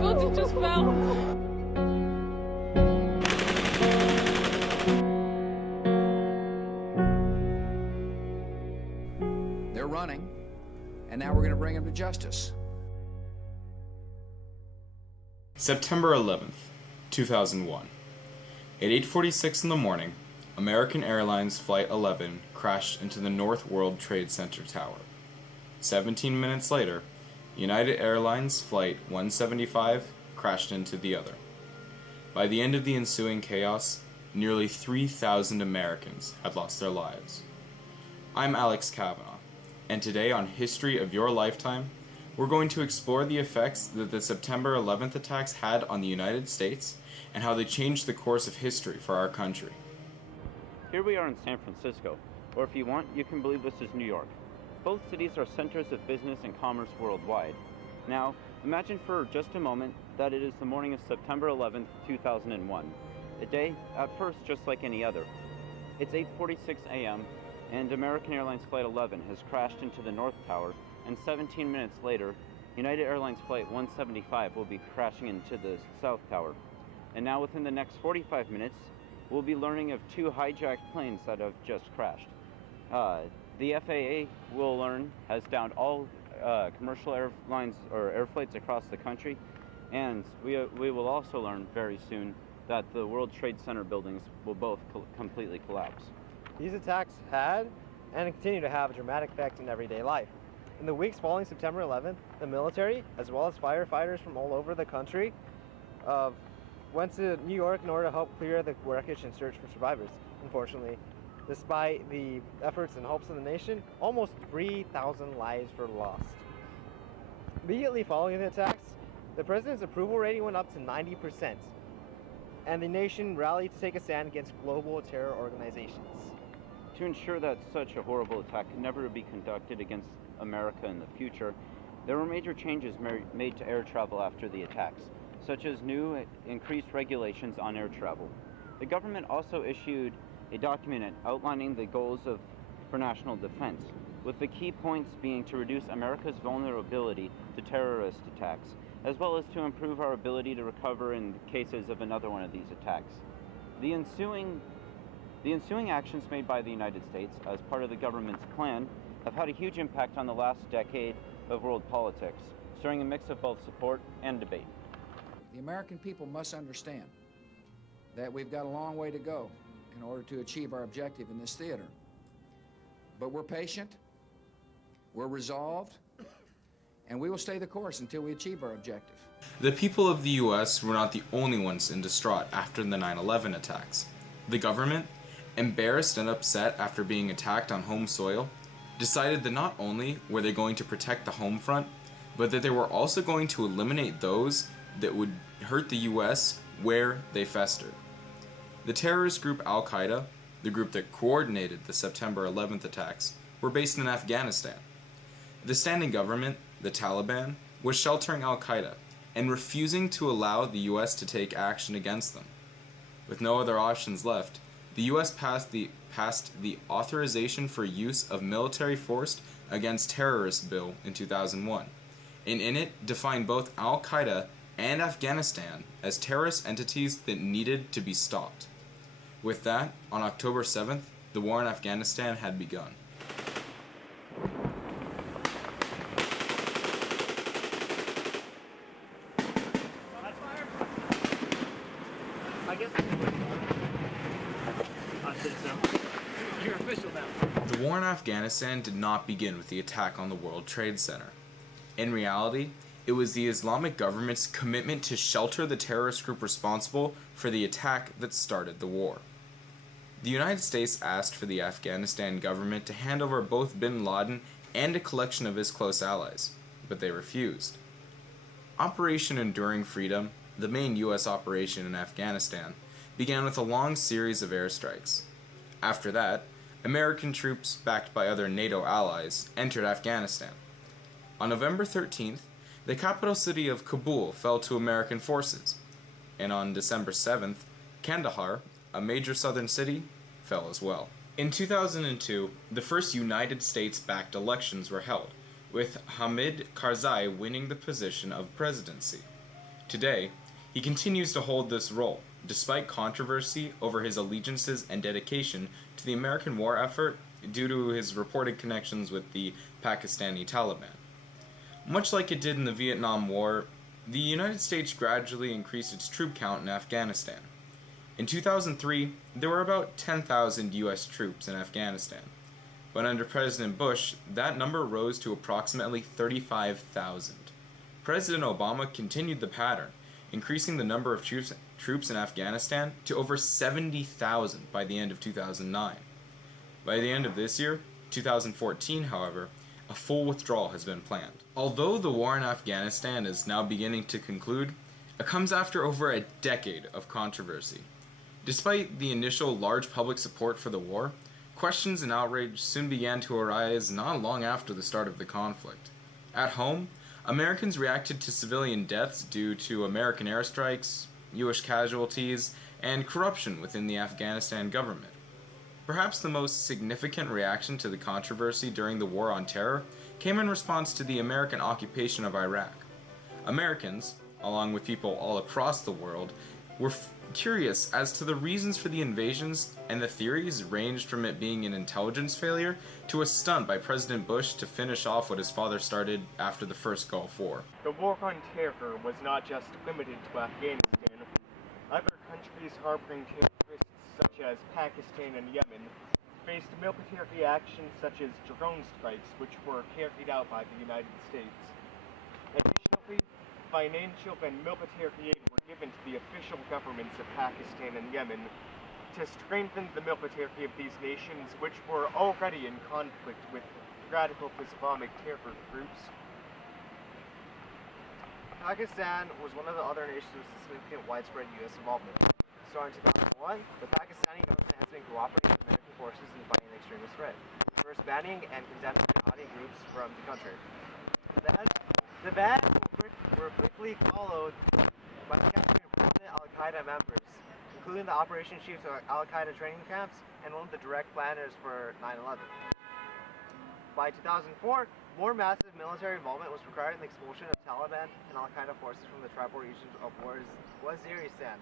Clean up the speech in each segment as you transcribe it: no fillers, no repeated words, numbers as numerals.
building just fell. They're running, and now we're going to bring them to justice. September 11th, 2001. At 8:46 in the morning, American Airlines Flight 11 crashed into the North World Trade Center tower. 17 minutes later, United Airlines Flight 175 crashed into the other. By the end of the ensuing chaos, nearly 3,000 Americans had lost their lives. I'm Alex Cavanaugh, and today on History of Your Lifetime, we're going to explore the effects that the September 11th attacks had on the United States and how they changed the course of history for our country. Here we are in San Francisco, or if you want, you can believe this is New York. Both cities are centers of business and commerce worldwide. Now, imagine for just a moment that it is the morning of September 11th, 2001. A day, at first, just like any other. It's 8:46 a.m., and American Airlines Flight 11 has crashed into the North Tower, and 17 minutes later, United Airlines Flight 175 will be crashing into the South Tower. And now within the next 45 minutes, we'll be learning of two hijacked planes that have just crashed. The FAA, we'll learn, has downed all commercial airlines or air flights across the country, and we will also learn very soon that the World Trade Center buildings will both completely collapse. These attacks had and continue to have a dramatic effect in everyday life. In the weeks following September 11th, the military, as well as firefighters from all over the country, went to New York in order to help clear the wreckage and search for survivors. Unfortunately, despite the efforts and hopes of the nation, almost 3,000 lives were lost. Immediately following the attacks, the president's approval rating went up to 90%, and the nation rallied to take a stand against global terror organizations. To ensure that such a horrible attack could never be conducted against America in the future, there were major changes made to air travel after the attacks, such as new increased regulations on air travel. The government also issued a document outlining the goals for national defense, with the key points being to reduce America's vulnerability to terrorist attacks, as well as to improve our ability to recover in cases of another one of these attacks. The ensuing actions made by the United States as part of the government's plan have had a huge impact on the last decade of world politics, stirring a mix of both support and debate. The American people must understand that we've got a long way to go in order to achieve our objective in this theater. But we're patient, we're resolved, and we will stay the course until we achieve our objective. The people of the U.S. were not the only ones in distraught after the 9/11 attacks. The government, embarrassed and upset after being attacked on home soil, decided that not only were they going to protect the home front, but that they were also going to eliminate those that would hurt the U.S. where they festered. The terrorist group Al-Qaeda, the group that coordinated the September 11th attacks, were based in Afghanistan. The standing government, the Taliban, was sheltering Al-Qaeda and refusing to allow the U.S. to take action against them. With no other options left, the U.S. passed the Authorization for Use of Military Force Against Terrorists Bill in 2001, and in it defined both Al-Qaeda and Afghanistan as terrorist entities that needed to be stopped. With that, on October 7th, the war in Afghanistan had begun. The war in Afghanistan did not begin with the attack on the World Trade Center. In reality, it was the Islamic government's commitment to shelter the terrorist group responsible for the attack that started the war. The United States asked for the Afghanistan government to hand over both bin Laden and a collection of his close allies, but they refused. Operation Enduring Freedom, the main U.S. operation in Afghanistan, began with a long series of airstrikes. After that, American troops, backed by other NATO allies, entered Afghanistan. On November 13th, the capital city of Kabul fell to American forces, and on December 7th, Kandahar, a major southern city, fell as well. In 2002, the first United States-backed elections were held, with Hamid Karzai winning the position of presidency. Today, he continues to hold this role, despite controversy over his allegiances and dedication to the American war effort due to his reported connections with the Pakistani Taliban. Much like it did in the Vietnam War, the United States gradually increased its troop count in Afghanistan. In 2003, there were about 10,000 U.S. troops in Afghanistan, but under President Bush, that number rose to approximately 35,000. President Obama continued the pattern, increasing the number of troops in Afghanistan to over 70,000 by the end of 2009. By the end of this year, 2014, however, a full withdrawal has been planned. Although the war in Afghanistan is now beginning to conclude, it comes after over a decade of controversy. Despite the initial large public support for the war, questions and outrage soon began to arise not long after the start of the conflict. At home, Americans reacted to civilian deaths due to American airstrikes, U.S. casualties, and corruption within the Afghanistan government. Perhaps the most significant reaction to the controversy during the War on Terror came in response to the American occupation of Iraq. Americans, along with people all across the world, were curious as to the reasons for the invasions, and the theories ranged from it being an intelligence failure to a stunt by President Bush to finish off what his father started after the first Gulf War. The War on Terror was not just limited to Afghanistan. Other countries harboring terrorists such as Pakistan and Yemen faced military actions such as drone strikes, which were carried out by the United States. Additionally, financial and military aid were given to the official governments of Pakistan and Yemen to strengthen the military of these nations, which were already in conflict with radical Islamic terror groups. Pakistan was one of the other nations with significant widespread U.S. involvement. Starting in 2001, the Pakistani government has been cooperating with American forces in fighting the extremist threat, first banning and condemning jihadi groups from the country. The bans were quickly followed by the capturing of prominent Al-Qaeda members, including the operation chiefs of Al-Qaeda training camps and one of the direct planners for 9/11. By 2004, more massive military involvement was required in the expulsion of Taliban and Al-Qaeda forces from the tribal regions of Waziristan,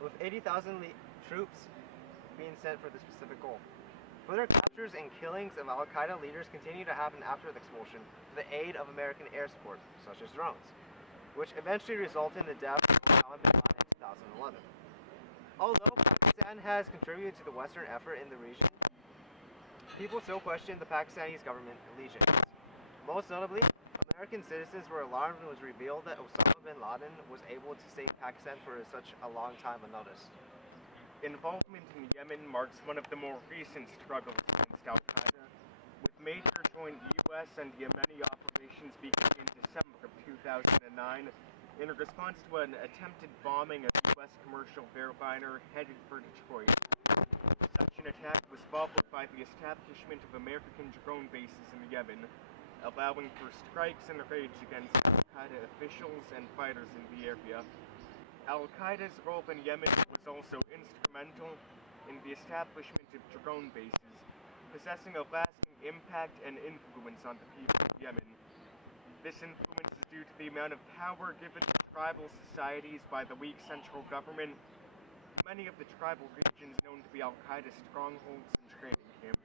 with 80,000 troops being sent for the specific goal. Further captures and killings of Al-Qaeda leaders continue to happen after the expulsion with the aid of American air support, such as drones, which eventually resulted in the death of Osama bin Laden in 2011. Although Pakistan has contributed to the Western effort in the region, people still question the Pakistani government allegiance. Most notably, American citizens were alarmed when it was revealed that Osama bin Laden was able to stay in Pakistan for such a long time unnoticed. Involvement in Yemen marks one of the more recent struggles against Al-Qaeda, with major joint U.S. and Yemeni operations beginning in December of 2009 in response to an attempted bombing of a U.S. commercial airliner headed for Detroit. Such an attack was followed by the establishment of American drone bases in Yemen, allowing for strikes and raids against Al-Qaeda officials and fighters in the area. Al-Qaeda's role in Yemen was also instrumental in the establishment of drone bases, possessing a lasting impact and influence on the people of Yemen. This influence is due to the amount of power given to tribal societies by the weak central government. Many of the tribal regions known to be Al-Qaeda strongholds and training camps.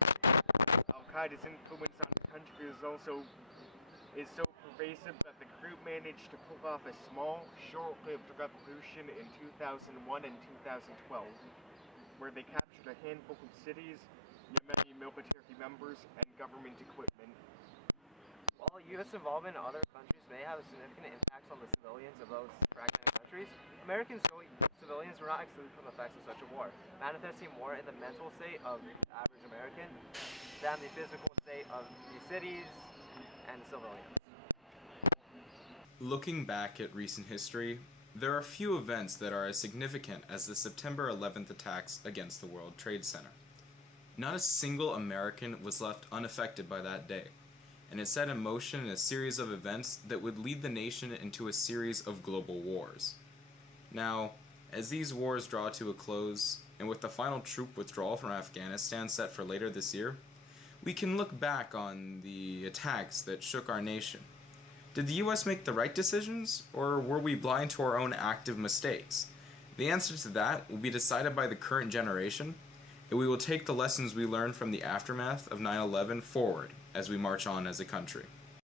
Al-Qaeda's influence on the country is so pervasive that the group managed to pull off a small, short-lived revolution in 2001 and 2012, where they captured a handful of cities, Yemeni military members, and government equipment. While U.S. involvement in other countries may have a significant impact on the civilians of those fragmented countries, American civilians were not excluded from the effects of such a war, manifesting more in the mental state of the average American than the physical state of the cities and civilians. Looking back at recent history, there are few events that are as significant as the September 11th attacks against the World Trade Center. Not a single American was left unaffected by that day, and it set in motion a series of events that would lead the nation into a series of global wars. Now, as these wars draw to a close, and with the final troop withdrawal from Afghanistan set for later this year, we can look back on the attacks that shook our nation. Did the US make the right decisions, or were we blind to our own active mistakes? The answer to that will be decided by the current generation, and we will take the lessons we learned from the aftermath of 9/11 forward as we march on as a country.